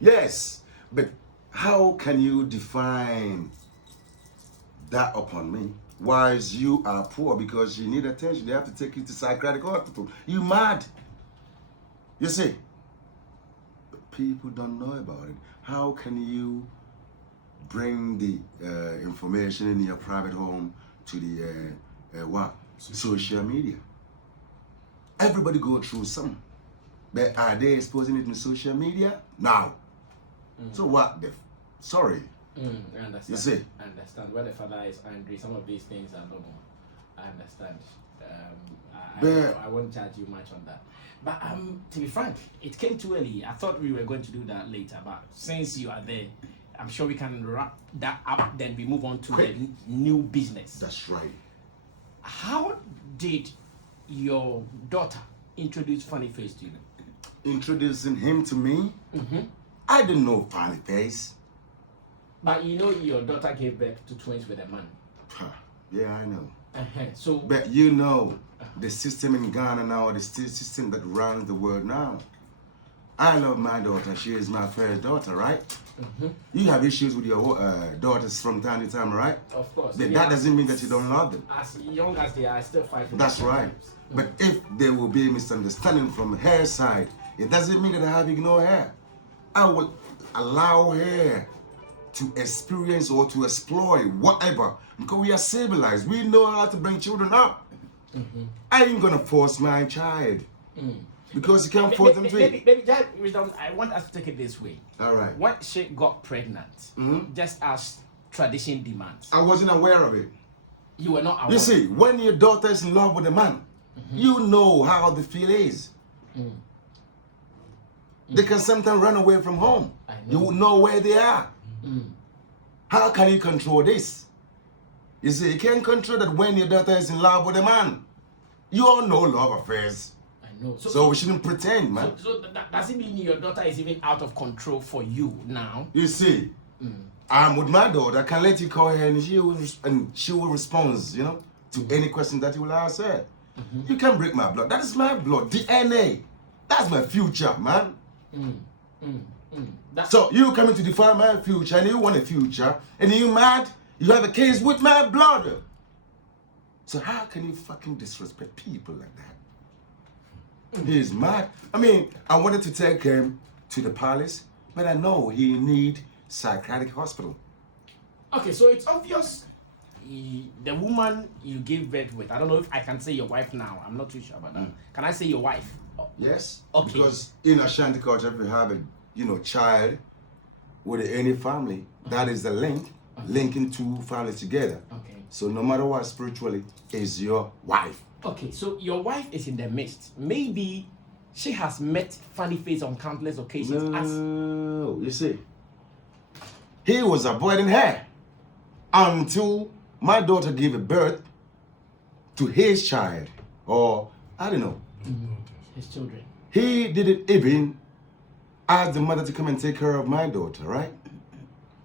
Yes, but how can you define that upon me? Why is you are poor because you need attention? They have to take you to psychiatric hospital. You mad? You see, but people don't know about it. How can you bring the information in your private home to the what? Social media? Everybody go through some. But are they exposing it in social media? No. So what? Sorry. I understand. You see? I understand. When the father is angry, some of these things are normal. I understand. I won't charge you much on that. But to be frank, it came too early. I thought we were going to do that later. But since you are there, I'm sure we can wrap that up. Then we move on to the new business. That's right. How did your daughter introduce FunnyFace to you? Introducing him to me? I didn't know FunnyFace. But you know your daughter gave birth to twins with a man. Yeah, I know. So, but you know, the system in Ghana now, the system that runs the world now. I love my daughter. She is my first daughter, right? You have issues with your daughters from time to time, right? Of course. But that doesn't mean that you don't love them. As young as they are, I still fight for them. That's right. But if there will be a misunderstanding from her side, it doesn't mean that I have ignored her. I would allow her to experience or to exploit whatever, because we are civilized. We know how to bring children up. I ain't gonna force my child because you can't force them to eat. Baby, I want us to take it this way. All right. When she got pregnant, just as tradition demands, I wasn't aware of it. You were not aware. You see, when your daughter is in love with a man, you know how the feel is. They can sometimes run away from home. You would know where they are. How can you control this? You see, you can't control that when your daughter is in love with a man. You all know love affairs. I know. So we shouldn't pretend, man. So that doesn't mean your daughter is even out of control for you now. You see, I'm with my daughter. I can let you call her and she will respond, you know, to any question that you will ask her. You can't break my blood. That is my blood. DNA. That's my future, man. So you coming to define my future and you want a future and you mad? You have a case with my blood. So how can you fucking disrespect people like that? He's mad. I mean, I wanted to take him to the palace, but I know he need psychiatric hospital. Okay, so it's obvious the woman you gave birth with, I don't know if I can say your wife now. I'm not too sure about that. Can I say your wife? Yes. Okay. Because in Ashanti culture, if you have a child with any family, that is the link, linking two families together. Okay. So no matter what, spiritually, is your wife. Okay, so your wife is in the midst. Maybe she has met FunnyFace on countless occasions. No, you see, he was avoiding her until my daughter gave birth to his child, or I don't know, his children. He didn't even ask the mother to come and take care of my daughter, right?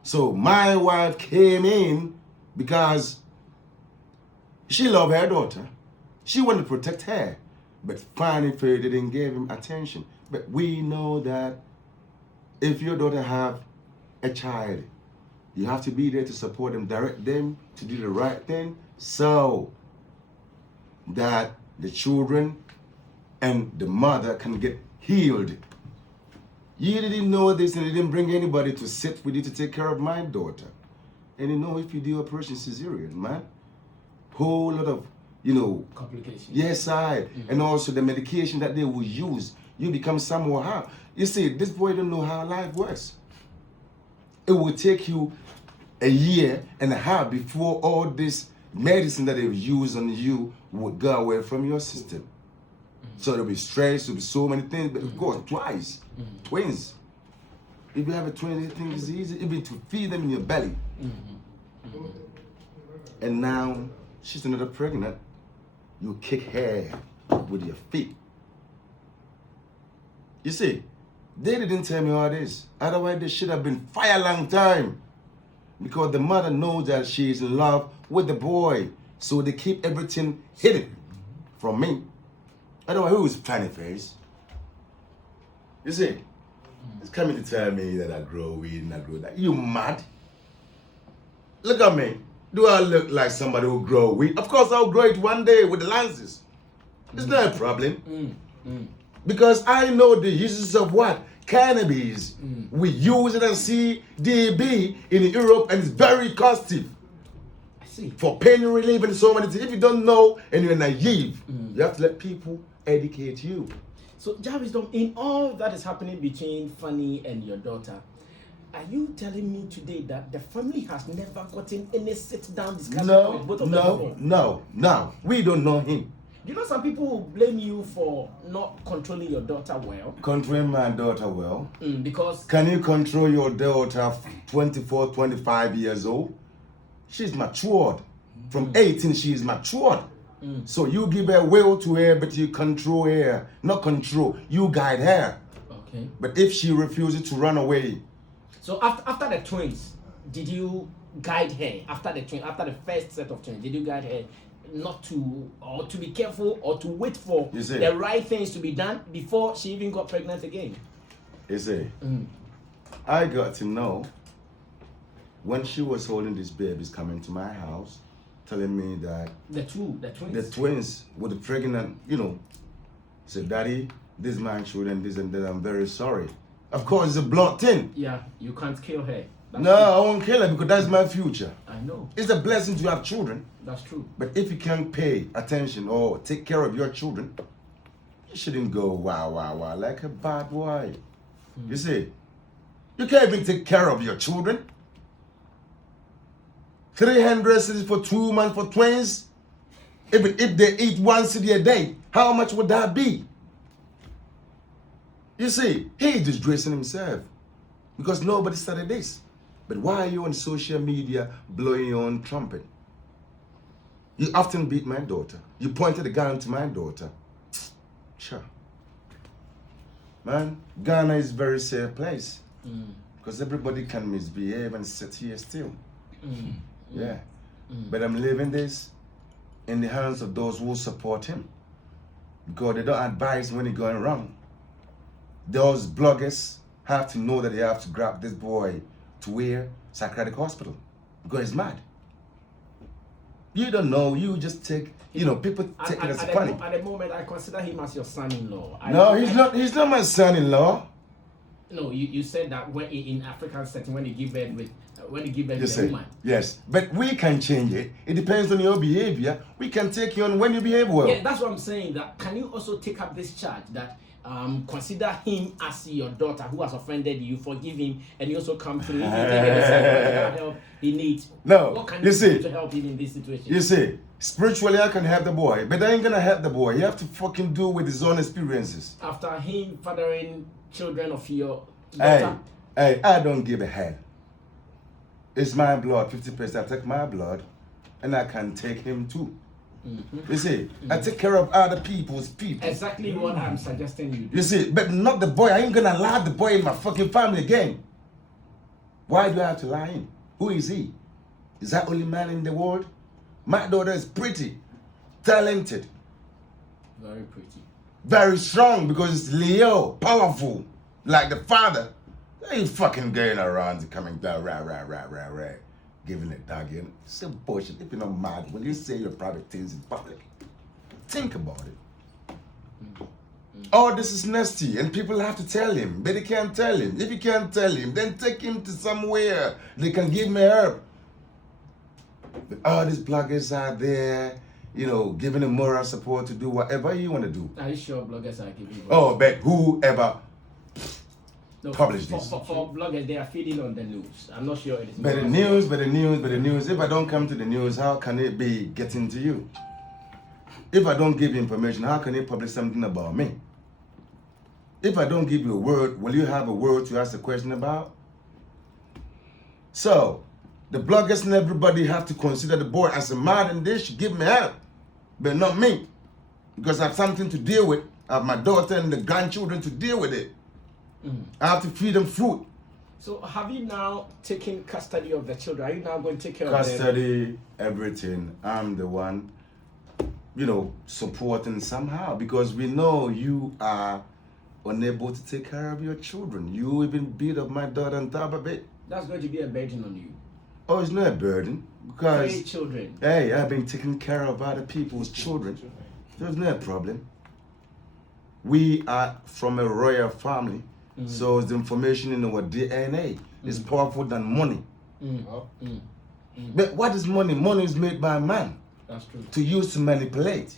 So my wife came in because she loved her daughter. She wanted to protect her. But FunnyFace didn't give him attention. But we know that if your daughter have a child, you have to be there to support them, direct them to do the right thing so that the children and the mother can get healed. You didn't know this and you didn't bring anybody to sit with you to take care of my daughter. And you know, if you do operation cesarean, man, whole lot of, complications. Yes, and also the medication that they will use, you become somewhat hard. You see, this boy don't know how life works. It will take you a year and a half before all this medicine that they've used on you would go away from your system. So there'll be stress, there'll be so many things, but of course, twins. If you have a twin, I think it's easy, even to feed them in your belly. And now, she's another pregnant. You kick her with your feet. You see, they didn't tell me all this. Otherwise, they should have been fired a long time. Because the mother knows that she is in love with the boy. So they keep everything hidden from me. Otherwise, who is FunnyFace? You see, It's coming to tell me that I grow weed and I grow that. You mad? Look at me. Do I look like somebody who grow weed? Of course I'll grow it one day with the lances. It's not a problem. Because I know the uses of what? Cannabis. We use it as CDB in Europe and it's very costly. I see. For pain relief and so many things. If you don't know and you're naive, you have to let people educate you. So Jarvis, in all that is happening between Funny and your daughter, are you telling me today that the family has never gotten any sit-down discussion with both of them? No. We don't know him. You know some people who blame you for not controlling your daughter well? Controlling my daughter well? Because... Can you control your daughter 24, 25 years old? She's matured. From 18, she is matured. So you give her will to her, but you control her. Not control, you guide her. Okay. But if she refuses to run away... So after the twins, did you guide her? After the first set of twins, did you guide her not to, or to be careful, or to wait for the right things to be done before she even got pregnant again? You see, I got to know when she was holding these babies coming to my house, telling me that the twins were pregnant, said, Daddy, this is my children, this and that, I'm very sorry. Of course, it's a blood thing. Yeah, you can't kill her. No, I won't kill her because that's my future. I know. It's a blessing to have children. That's true. But if you can't pay attention or take care of your children, you shouldn't go wow like a bad boy. You see, you can't even take care of your children. 300 cedis for 2 months for twins. If they eat 1 cedi a day, how much would that be? You see, he's disgracing himself because nobody started this. But why are you on social media blowing your own trumpet? You often beat my daughter. You pointed a gun to my daughter. Sure. Man, Ghana is a very safe place because everybody can misbehave and sit here still. Yeah. But I'm leaving this in the hands of those who support him because they don't advise when he's going wrong. Those bloggers have to know that they have to grab this boy to where? Psychiatric hospital because he's mad. You don't know, you just take, people take it as funny. At the moment, I consider him as your son-in-law. No, he's not my son-in-law. No, you said that when in African setting, when you give birth to a woman. Yes, but we can change it. It depends on your behavior. We can take you on when you behave well. Yeah, that's what I'm saying. That can you also take up this charge that consider him as your daughter who has offended you, forgive him, and you also come through and decide what help he needs. No, what can you do to help him in this situation? You see, spiritually I can help the boy, but I ain't gonna help the boy. You have to fucking do with his own experiences. After him fathering children of your daughter? Hey, I don't give a hell. It's my blood, 50%. I take my blood, and I can take him too. You see, I take care of other people's people. Exactly what I'm suggesting you do. You see, but not the boy. I ain't gonna allow the boy in my fucking family again. Why do I have to lie in? Who is he? Is that only man in the world? My daughter is pretty, talented. Very pretty. Very strong because it's Leo, powerful, like the father. They ain't fucking going around coming down, rah, giving it dog in. It's a bullshit. If you're not mad, when you say your private things in public, think about it. Oh, this is nasty, and people have to tell him, but they can't tell him. If you can't tell him, then take him to somewhere they can give him help. But all these bloggers out there, giving him moral support to do whatever you want to do. Are you sure bloggers are giving? Oh, but whoever publish this. For bloggers, they are feeding on the news. I'm not sure it is. But the news. If I don't come to the news, how can it be getting to you? If I don't give you information, how can it publish something about me? If I don't give you a word, will you have a word to ask a question about? So, the bloggers and everybody have to consider the boy as a man and they should give me help. But not me. Because I have something to deal with. I have my daughter and the grandchildren to deal with it. I have to feed them fruit. So have you now taken custody of the children? Are you now going to take care of them? Custody, everything. I'm the one, supporting somehow because we know you are unable to take care of your children. You even beat up my daughter on top of it. That's going to be a burden on you. Oh, it's not a burden. Because 3 children. hey, I've been taking care of other people's children. There's no problem. We are from a royal family, so the information in our DNA is powerful than money. But what is money? Money is made by man. That's true. To use to manipulate.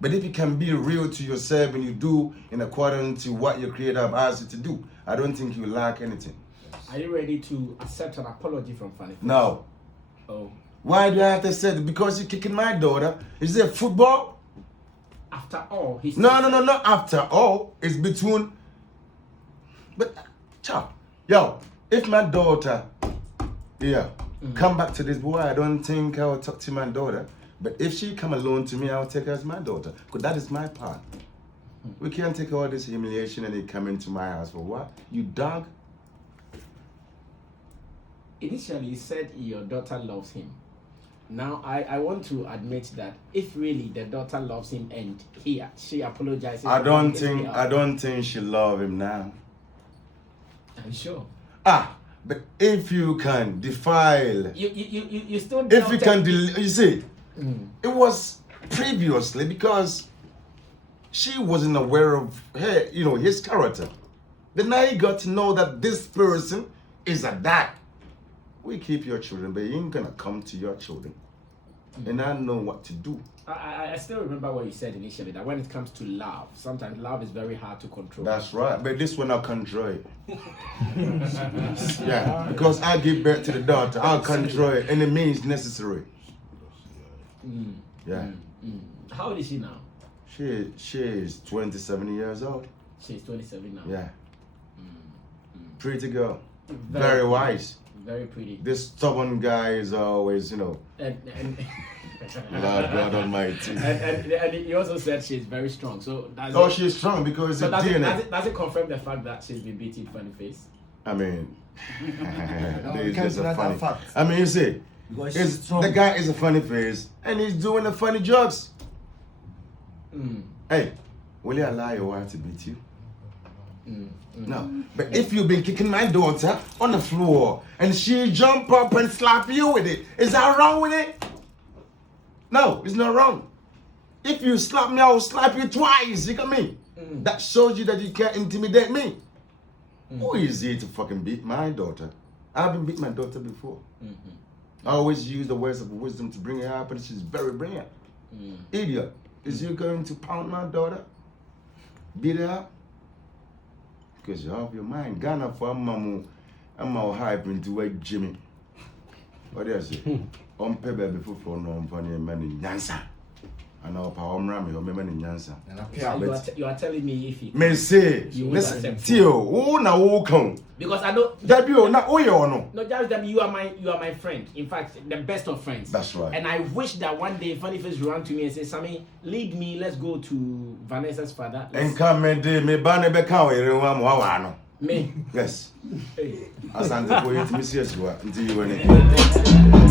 But if you can be real to yourself and you do in accordance to what your creator has asked you to do, I don't think you lack anything. Are you ready to accept an apology from FunnyFace? No. Oh. Why do I have to say that? Because you're kicking my daughter? Is it football? After all, he's No, not after all. It's between. But, child, yo, if my daughter, come back to this boy, I don't think I will talk to my daughter. But if she come alone to me, I'll take her as my daughter. Because that is my part. We can't take all this humiliation and they come into my house for what? You dog? Initially, you said your daughter loves him. Now, I want to admit that if really the daughter loves him and she apologizes. I don't think she love him now. I'm sure. But if you can defile, you still. If you can, you see, it was previously because she wasn't aware of her, his character. Then now you got to know that this person is a dad. We keep your children, but you ain't gonna come to your children. And I know what to do. I still remember what you said initially, that when it comes to love, sometimes love is very hard to control. That's right, but this one I control it. Yeah, because I give birth to the daughter, I'll control it, and it means necessary. Yeah. How old is she now? She is 27 years old. She's 27 now. Yeah. Pretty girl. Very wise. Very pretty. This stubborn guy is always, And Lord God Almighty. And he also said she's very strong. So she's strong because it's DNA. Does it confirm the fact that she's been beating FunnyFace? I mean, we can't deny that fact. I mean, you see, the guy is a funny face and he's doing the funny jokes. Hey, will you allow your wife to beat you? No, but if you've been kicking my daughter on the floor and she jump up and slap you with it, is that wrong with it? No, it's not wrong. If you slap me, I will slap you twice. You got me? That shows you that you can't intimidate me. Who is it to fucking beat my daughter? I haven't beat my daughter before. I always use the words of wisdom to bring her up, and she's very brilliant. Idiot, is you going to pound my daughter? Beat her up? Because you're off your mind. Ghana for mamu, I'm all hype into a Jimmy. What do you say? Baby before no funny man in Yansa. And I'll power Rami or man in Yansa. You are telling me if he. May say, listen, Tio, who now will come? Because I don't. That you not oh you no. No, just that you are my friend. In fact, the best of friends. That's right. And I wish that one day FunnyFace will run to me and say, Sammy, lead me. Let's go to Vanessa's father. And come and me banner back out here. Me. Yes. Asante for you to miss you until you were